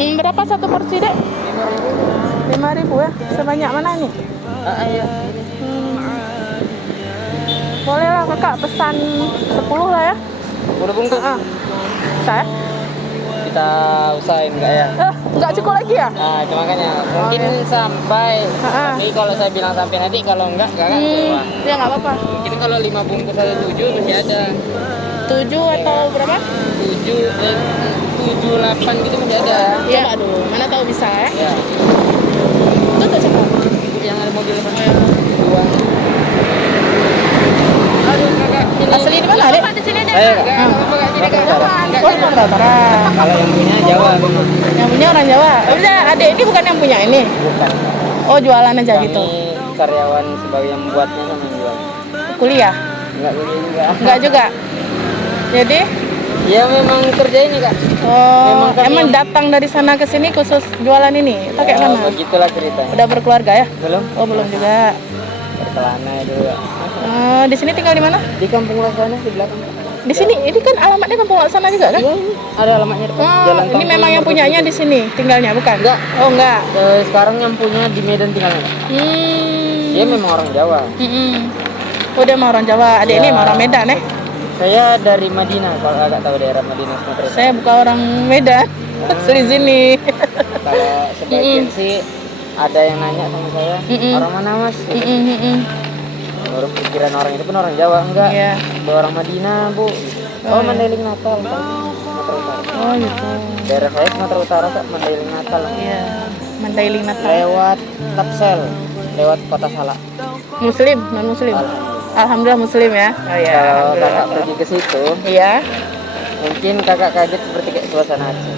Berapa satu porsi, Dek? 5.000 ya? Sebanyak mana nih? Iya. Boleh lah kakak pesan 10 lah ya. Udah bungkus. Saya? Kita usahain enggak ya? Enggak cukup lagi ya? Nah, cuma kan ya mungkin sampai. Tapi kalau saya bilang sampai nanti, kalau enggak kecewa. Ya nggak apa-apa. Mungkin kalau 5 bungkus atau 7 masih ada. 7 atau berapa? 7, 8 gitu masih ada. Iya, aduh, mana tahu bisa ya? Ya. Itu tuh siapa? Yang ada mobil depan. Dua. Aduh, kakak. Asli di mana, Dek? Di sini, Dek. Saya, Kak. Kalau yang punya Jawa memang. Yang punya orang Jawa. Udah, adek ini bukan yang punya ini? Bukan. Oh, jualan aja gitu. Kami karyawan sebagai yang membuatnya sama yang jual. Kuliah? Enggak kuliah juga. Enggak juga. Jadi? Ya memang kerja ini, Kak. Oh, emang datang dari sana ke sini khusus jualan ini? Atau kayak mana? Begitulah ceritanya. Udah berkeluarga ya? Belum? Oh, belum juga. Berkelana itu ya. Di sini tinggal di mana? Di Kampung Laksana di belakang. Di sini, ini kan alamatnya Kampung Laksana juga kan? Iya, ini ada alamatnya depan. Oh, ini memang yang punyanya di sini tinggalnya, bukan? Enggak. Oh, enggak. Sekarang yang punya di Medan tinggalnya. Dia memang orang Jawa. Oh, dia mau orang Jawa. Adik ini mau orang Medan ya? Saya dari Madinah, kalau agak tahu daerah Madinah Sumatera. Saya bukan orang Medan. Asli sini. Kalau sebagian sih ada yang nanya sama saya, orang mana Mas? Baru pikiran orang itu pun orang Jawa, enggak. Iya. Orang Madinah, Bu. Oh, Mandailing Natal, Sumatera Utara. Oh, gitu. Daerah saya Sumatera Utara, Kak, Mandailing Natal. Iya. Mandailing Natal. Lewat Tapsel, lewat Kota Salak. Muslim, non Muslim. Alhamdulillah Muslim ya. Oh iya. Kalau kakak pergi ke situ, Iya. mungkin kakak kaget seperti kayak suasana Aceh.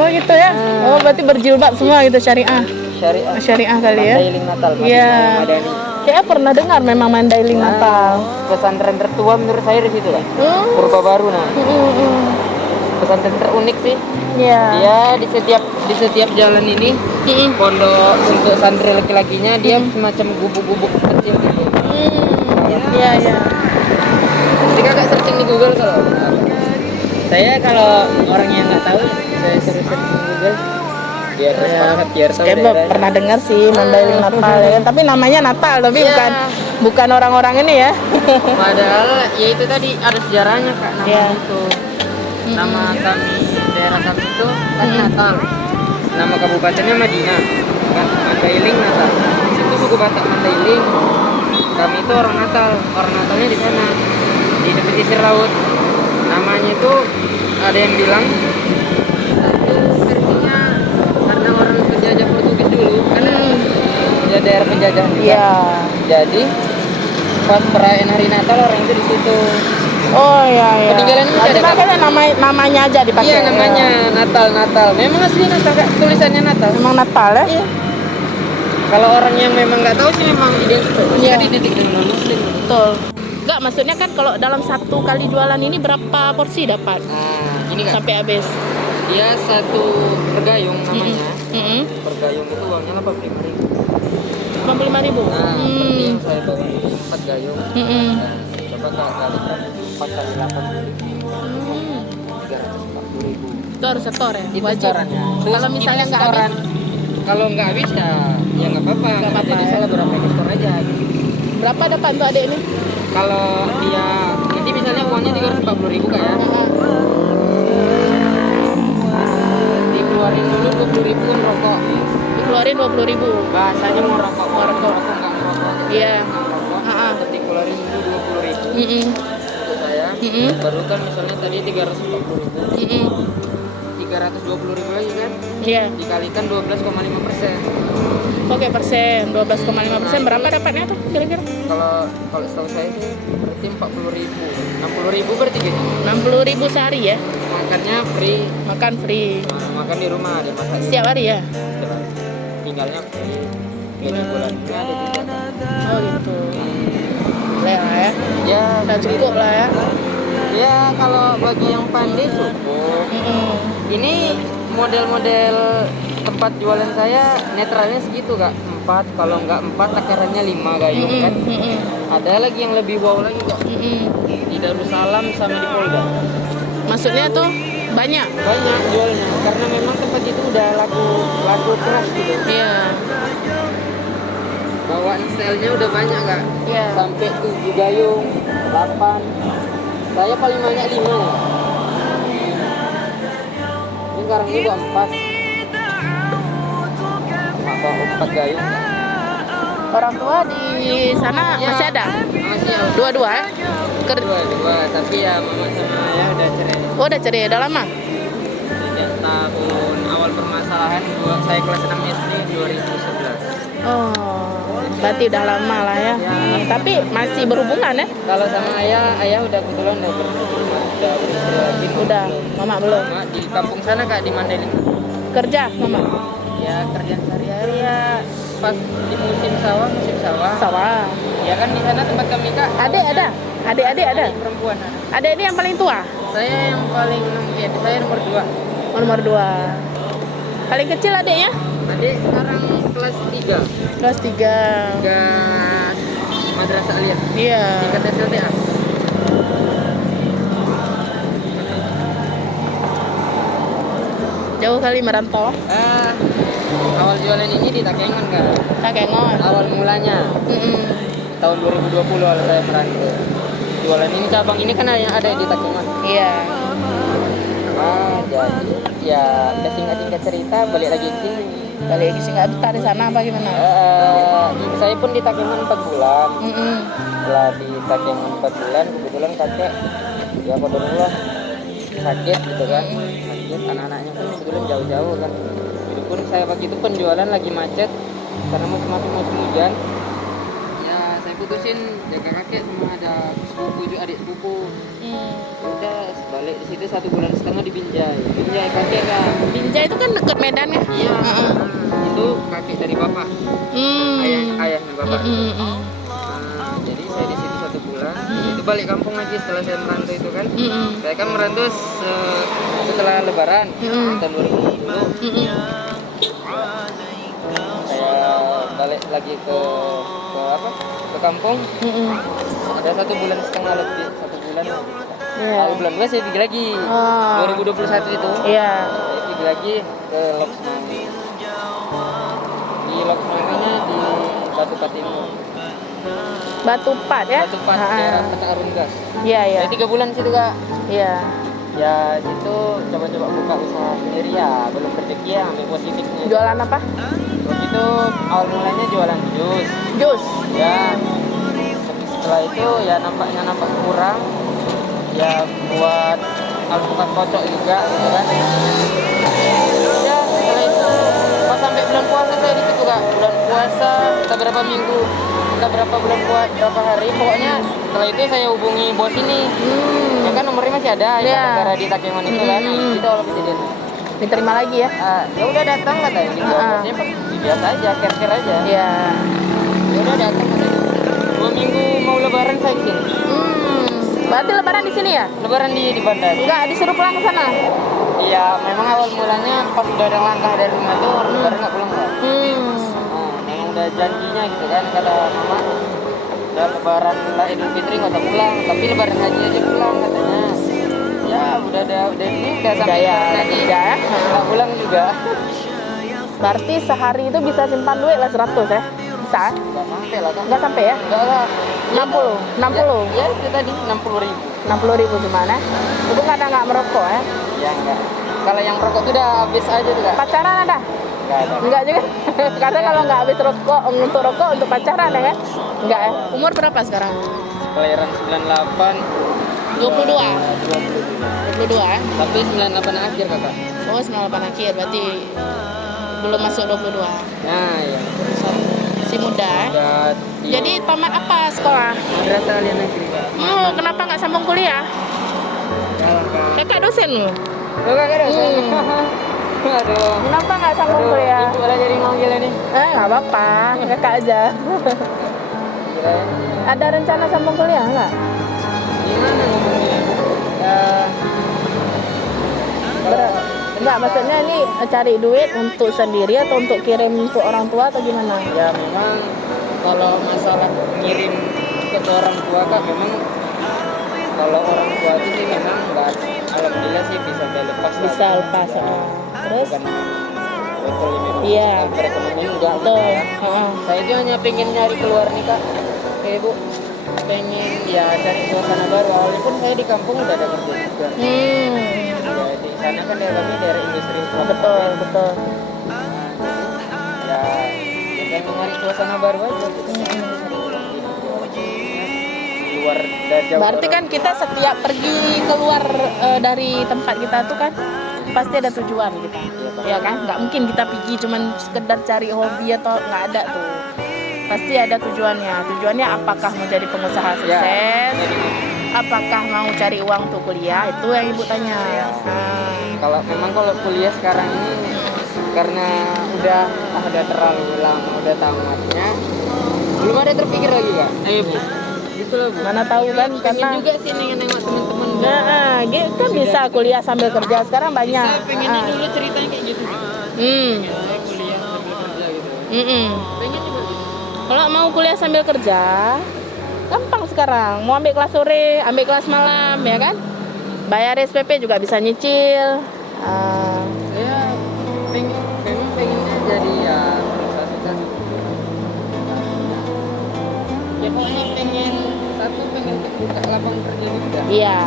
Oh gitu ya. Oh berarti berjilbab semua gitu syariah. Syariah. Syariah kali ya. Mandailing Natal, Iya. Madani. Saya pernah dengar memang Mandailing Natal. Pesantren tertua menurut saya di situ, Kak. Purba Baru nah. Pesantren terunik sih. Iya. Dia di setiap jalan ini pondok untuk santri laki-lakinya dia semacam gubuk-gubuk kecil gitu. Iya, iya. Jadi kakak searching di Google kalau kalau orang yang nggak tahu saya suruh searching di Google biar sepakat biar tahu Saya daerahnya. pernah dengar sih Mandailing Natal ya kan, tapi namanya Natal tapi bukan orang-orang ini ya. Padahal ya itu tadi ada sejarahnya, Kak, namanya itu. Nama kami daerah kami itu kan Natal. Nama kabupatennya Madinah. Mandailing Natal. Itu suku Batak Mandailing. Kami itu orang Natal. Orang Natalnya di sana. Di tepi pesisir laut. Namanya itu ada yang bilang itu versinya karena orang penjajah Portugis dulu kan ya daerah penjajahan juga. Iya. Jadi pas perayaan hari Natal orang itu di situ. Oh iya iya. Peninggalan masih ada, Kak? Makanya namanya aja dipakai. Iya, namanya Natal. Memang asli Natal, Kak. Tulisannya Natal. Memang Natal ya? Iya. Kalau orang yang memang nggak tahu sih memang identik. Iya. Identik dengan Muslim. Betul. Enggak, maksudnya kan kalau dalam satu kali jualan ini berapa porsi dapat? Nah, ini kan Sampai habis. dia satu pergayung namanya. Mm-mm. Pergayung itu uangnya 85.000. 55.000. Nah, seperti yang saya bawa ini 4 gayung. Mm-mm. Nah, coba kalikan 4 kali 80.000. 340.000. Itu harus setor ya? Itu Wajib. setorannya. Terus Kalau misalnya ini nggak setoran. Kalau nggak habis ya nggak apa-apa. Nggak apa-apa, Jadi ya. salah berapa ekor aja. Berapa dapat untuk adik ini? Kalau dia nanti misalnya uangnya 340.000, Kak, ya. Dikeluarin dulu 20.000 kan rokok. Dikeluarin 20.000. Bahasanya mau rokok, Mau rokok. nggak mau rokok. Iya. Terus dikeluarin dulu 20.000 untuk saya. Baru kan misalnya tadi 340.000. 320.000 lagi kan? Iya. Dikalikan 12,5%. Oke, persen. 12,5%. Berapa dapatnya tuh kira-kira? Kalau setahu saya sih berarti 40.000. 60.000 berarti gini. 60.000 sehari ya? Makannya free. Makan free. Makan di rumah ada masak. Setiap hari ya? Tinggalnya free. Gaji bulannya ada juga. Oh gitu. Boleh lah ya? Ya, Udah cukup lah ya? ya kalau bagi yang pandai cukup. Ini model-model tempat jualan saya netralnya segitu, Kak. 4, kalau nggak 4 takarannya 5 gayung kan. Ada lagi yang lebih wow lagi kok. Di Darussalam sama di Polda. Maksudnya tuh Banyak. banyak jualnya karena memang tempat itu udah laku keras gitu. Iya. Bawaan stylenya udah banyak kak. Iya. Sampai 7 gayung, 8. Saya paling banyak 5 ya. Ini sekarang juga 4. Atau 4 gayung. Orang tua di sana Ya, masih ada? masih ada. Dua-dua ya? Dua, tapi ya mama sama ayah udah cerai. Oh, udah cerai, udah lama? Sejak tahun awal permasalahan, saya kelas 6 SD 2011. Oh, berarti udah lama lah ya. Ya. Tapi masih berhubungan ya? Kalau sama ayah udah kebetulan udah beristri lagi. Udah, mama belum. Mama di kampung sana kak, di Mandailing. Kerja, mama? Ya kerjaan sehari-hari ya pas di musim sawah. Sawah. Ya kan di sana tempat kami kak. Adik ada? Adik-adik ada? Perempuan ada. Adik ini yang paling tua? Saya yang paling ya, saya nomor 2. Oh, nomor 2. Paling kecil adiknya? Adik sekarang kelas 3. Kelas 3. Madrasah Aliyah. Iya. Tingkat SLTA. Jauh kali merantau. Awal jualan ini di Takengon kak. Takengon. Awal mulanya tahun 2020 awal saya merantau. Jualan ini cabang ini kan yang ada di Takengon. Iya. Jadi ya udah singkat cerita balik lagi ke sini. Balik ke Singapura betah di sana apa gimana? Saya pun di Takengon 4 bulan. Setelah di Takengon 4 bulan kebetulan kakek ya kodolullah sakit gitu kan. Sakit, anak-anaknya pun kebetulan jauh-jauh kan. Jadi pun saya waktu itu penjualan lagi macet karena musim hujan. Ya saya putusin jaga kakek sama ada sepupu juga, adik sepupu. Udah balik di situ 1,5 bulan di Binjai kakek kan. Binjai itu kan dekat Medan ya? Iya. Itu kakek dari bapak. Ayahnya bapak. Jadi saya di situ 1 bulan. Itu balik kampung lagi setelah saya merantau itu kan. Saya kan merantau setelah Lebaran tahun 2020. Saya balik lagi ke kampung. Ada 1,5 bulan lebih, 1 bulan. Iya. Bulan 2 saya pergi lagi. 2021 itu. Iya. Saya pergi lagi ke Loksmawe. Di Loksmawe-nya di Batu Timur. Batu Pat ya? Batu Pat daerah Kota Arun Gas. Iya, iya. Saya 3 bulan situ kak. Iya. Ya situ coba-coba buka usaha sendiri ya, belum rezeki ya, ambil positifnya. Jualan apa? Waktu itu awal mulanya jualan jus. Jus. Ya. Setelah itu ya nampak kurang. Ya buat alpukat kocok juga gitu kan. Ya setelah itu pas sampai bulan puasa saya di situ kak. Bulan puasa kita berapa minggu, kita berapa bulan puasa, berapa hari, pokoknya setelah itu saya hubungi bos ini. Ya kan nomornya masih ada, ya negara di Takengon itu kan. Itu awal kejadian. Diterima lagi ya? Ya udah datang katanya. Bosnya biasa aja, care aja. Iya. Ya udah datang katanya. 2 minggu mau Lebaran saya kesini. Berarti Lebaran di sini ya? Lebaran di Bandar. Enggak disuruh pulang ke sana? Iya, memang awal mulanya pas udah ada langkah dari rumah tuh Lebaran nggak pulang kak. Memang udah janjinya gitu kan, kata mama. Udah Lebaran lah Idul Fitri nggak usah pulang, tapi Lebaran haji aja pulang katanya. Ya udah ini udah sampai haji ya. nggak pulang juga. Berarti sehari itu bisa simpan duit lah 100 ya? Bisa? Nggak sampai lah kan? Nggak sampai ya? Nggak lah. 60? Ya itu tadi 60.000. 60.000 gimana? Itu kadang nggak merokok ya? Ya enggak. Kalau yang rokok tuh udah habis aja tuh kak. Pacaran ada? Nggak ada. Enggak juga? Karena kalau nggak habis rokok, untuk rokok, untuk pacaran ya kan? Enggak ya? Umur berapa sekarang? Kelahiran 98. 22? 22 ya? Tapi 98 akhir kakak. Oh 98 akhir, berarti belum masuk 22. Nah iya. Si muda ya? Jadi tamat apa sekolah? Madrasah Aliyah Negeri kak. Kenapa nggak sambung kuliah? Kakak dosen loh. Kakak dosen. Aduh. Kenapa nggak sambung kuliah? Ibu lah jadi manggil ini. Nggak apa-apa, kakak aja. Ada rencana sambung kuliah nggak? Gimana ngomongnya? Enggak, maksudnya ini cari duit untuk sendiri atau untuk kirim untuk orang tua atau gimana? Ya memang kalau masalah ngirim ke orang tua kak memang kalau orang tua itu sih memang nggak alhamdulillah sih bisa lepas lah. Bisa lepas. Terus? Bukan betul ini. Iya. Perekonomian enggak. Betul. Saya itu hanya pengen nyari keluar nih kak. Oke bu, pengen ya cari suasana baru. Awalnya pun saya di kampung udah ada kerja juga. Ya di sana kan daerahnya daerah industri. Betul, betul. Ya, pengen nyari suasana baru aja. Keluar dari jauh. Berarti kan kita setiap pergi keluar dari tempat kita tuh kan pasti ada tujuan kita. Ya kan? Nggak mungkin kita pergi cuman sekedar cari hobi atau nggak ada tuh. Pasti ada tujuannya. Tujuannya apakah mau jadi pengusaha sukses? Apakah mau cari uang untuk kuliah? Itu yang ibu tanya. Kalau kuliah sekarang ini karena udah terlalu lama udah tamatnya, belum ada terpikir lagi kak. Bu. Gitu loh bu. Mana tahu kan karena juga sih nengok teman-teman. Gitu kan bisa kuliah sambil kerja sekarang banyak. Pengennya dulu ceritanya kayak gitu. Saya kuliah sambil kerja gitu. Pengen juga gitu. Kalau mau kuliah sambil kerja, gampang sekarang. Mau ambil kelas sore, ambil kelas malam, ya kan? Bayar SPP juga bisa nyicil. Saya pengennya jadi ya sukses. Ya pokoknya pengen buka lapangan kerja juga. Iya.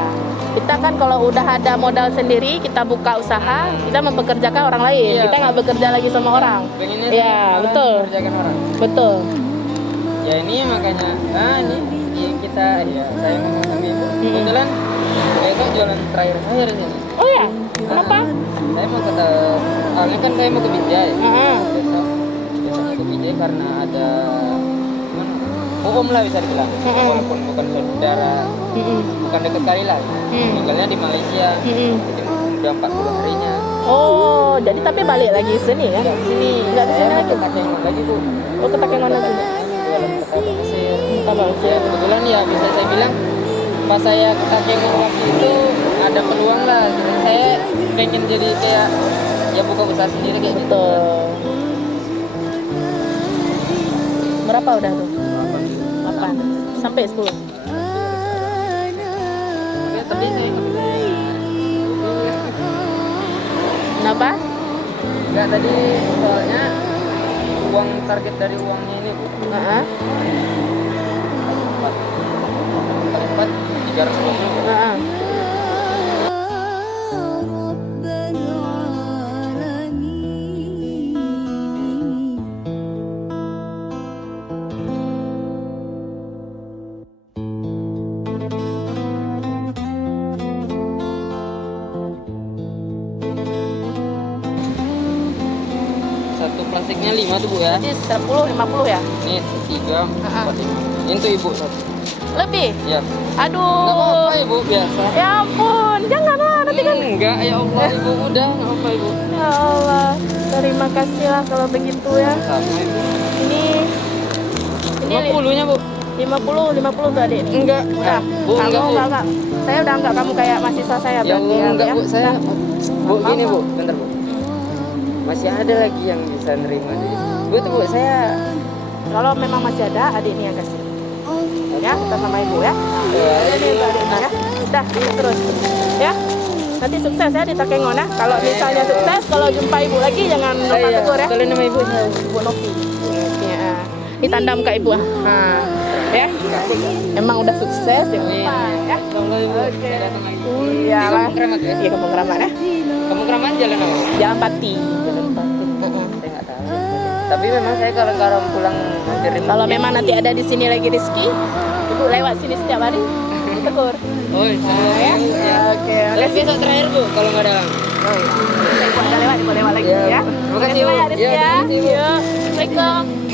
Kita kan kalau udah ada modal sendiri, kita buka usaha, kita mempekerjakan orang lain. Iya. Kita nggak bekerja lagi sama orang. Pengennya Iya, betul. Kerjakan orang. Betul. Ya ini makanya, ini kita ya saya ngomong sama ibu. Kebetulan besok jualan terakhir saya di sini. Oh ya, kenapa? Saya mau awalnya kan saya mau ke Binjai. Besok mau ke Binjai karena ada lah bisa dibilang, walaupun bukan saudara, bukan dekat kali lah. Tinggalnya di Malaysia, jadi udah 40 harinya. Oh, jadi tapi balik lagi sini ya? Nggak di sini, Nggak di sini lagi? ke Takengon lagi bu. Oh, ke Takengon lagi? Jualan petasan pasir. Pasir. Ya kebetulan ya bisa saya bilang pas saya ke Takengon waktu itu ada peluang lah. Jadi saya pengen jadi kayak ya buka usaha sendiri kayak gitu. Betul. Berapa udah tuh? 8 sampai 10. Ya, tapi saya nggak bisa. Kenapa? Enggak tadi soalnya uang target dari uangnya ini bu. Heeh. 320. Heeh. Satu plastiknya 5 tuh bu ya. Jadi 10 50 ya? Ini 3, 4, 5. Ini tuh ibu satu. Lebih? Ya. Aduh. Nggak apa-apa ibu biasa. Ya ampun, janganlah nanti kan. Enggak ya Allah ibu udah nggak apa ibu. Ya Allah, terima kasih lah kalau begitu ya. Sama ibu. Ini 50-nya bu. 50 tuh adik. Enggak. Udah. Bu enggak bu. Enggak. Saya udah enggak kamu kayak mahasiswa saya Ya berarti Allah enggak ya. bu saya. Bu gini Kamu. bu, bentar bu. Masih ada lagi yang bisa nerima jadi. Bu tuh bu saya. Kalau memang masih ada, adik ini yang kasih. Ya, kita sama ibu ya. Ini adiknya ya. Udah, terus. Ya. Nanti sukses ya di Takengon ya. Kalau misalnya sukses, kalau jumpa ibu lagi jangan lupa tegur ya. Kalau nama ibu saya. Ibu Novi. Ya. Ini tandam ke ibu. Nah, ya. Emang udah sukses ya. Ya. Oke. Iya lah. Kampung Keramat ya? Iya, Kampung Keramat ya. Kampung Keramat jalan apa? Jalan Pati. Saya nggak tahu. Tapi memang saya kalau pulang dari Kalau memang nanti ada di sini lagi Rizky, ibu lewat sini setiap hari, tegur. Oh, saya. Ya. Oke. Terus besok terakhir bu, kalau nggak ada. Oh, iya. Saya ada lewat, ibu lewat lagi Ya. ya. Terima kasih, Bu. ya Rizky Ya, ya. terima kasih, Bu. Yuk. Assalamualaikum.